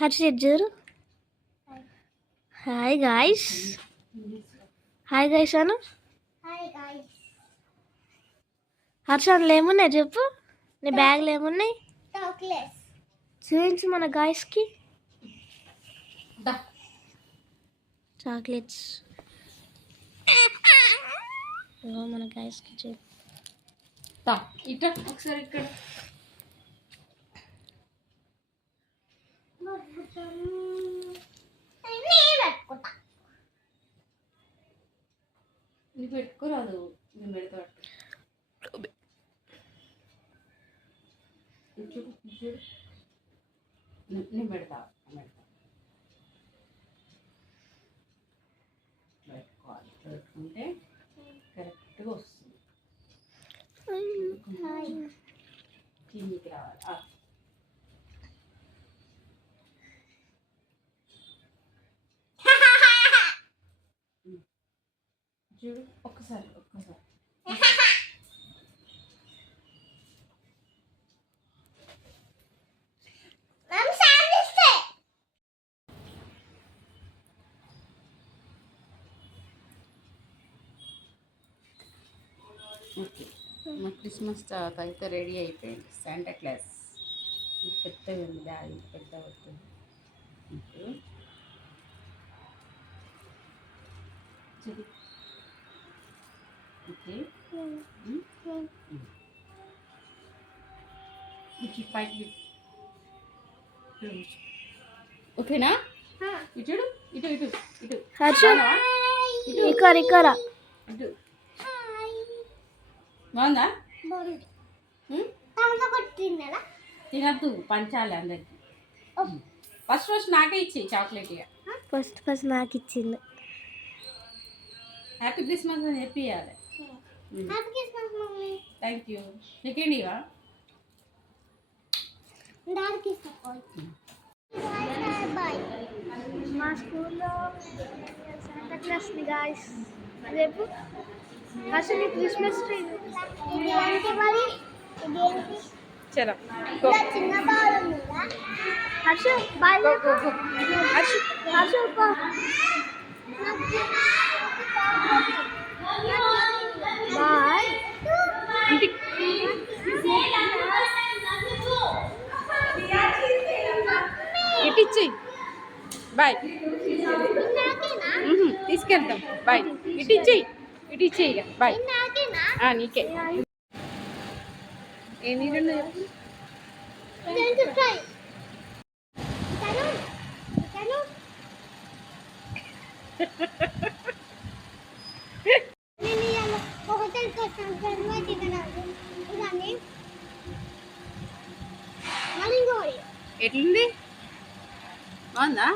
హర్ష చూడు. Hi guys. Hi guys అను. హర్ష అందులో ఏమున్నాయి చెప్పు. నీ బ్యాగ్లో ఏమున్నాయి చూపించు మన గాయ్స్కి. చాక్లెట్స్ మన గాయ్స్కి చూపి. ఇట్లా ఒకసారి ఇక్కడ నీకు పెట్టుకోరాదు. నేను పెడతా. చూడు చూడు నేను పెడతా. పెట్టుకోవాలి. పెట్టుకుంటే కరెక్ట్గా వస్తుంది. కిందికి రావాలి. చూడు ఒక్కసారి ఓకే. మా క్రిస్మస్ తర్వాత అయితే రెడీ అయిపోయింది. శాంటా క్లాస్ పెద్దగా ఉంది. బ్యాగ్ పెద్ద అవుతుంది. చూడు ఓకే. పైకి ఓకేనా? ఇటు ఇటు ఇటు ఇటు హర్ష ఇక్కడ ఇక్కడ ఇటు బాగుందా? తినద్దు, పంచాలి అందరికి. ఫస్ట్ నాకే ఇచ్చి చాక్లెట్. ఇక ఫస్ట్ నాకు ఇచ్చింది. హ్యాపీ క్రిస్మస్ అని చెప్పియాలి. Thank you. సెకండ్ ఇవా మా స్కూల్లో శాంటా క్లాస్ ని గాయ్స్ రేపు. అసలు క్రిస్మస్ ట్రీ చలో హర్ష బాయ్. హర్ష బాయ్. ఇటిచ్చి బాయ్. తీసుకెళ్తాం. బాయ్. ఇటిచ్చి ఇక బాయ్. నీకే ఏమి ఎట్లుంది? బాగుందా?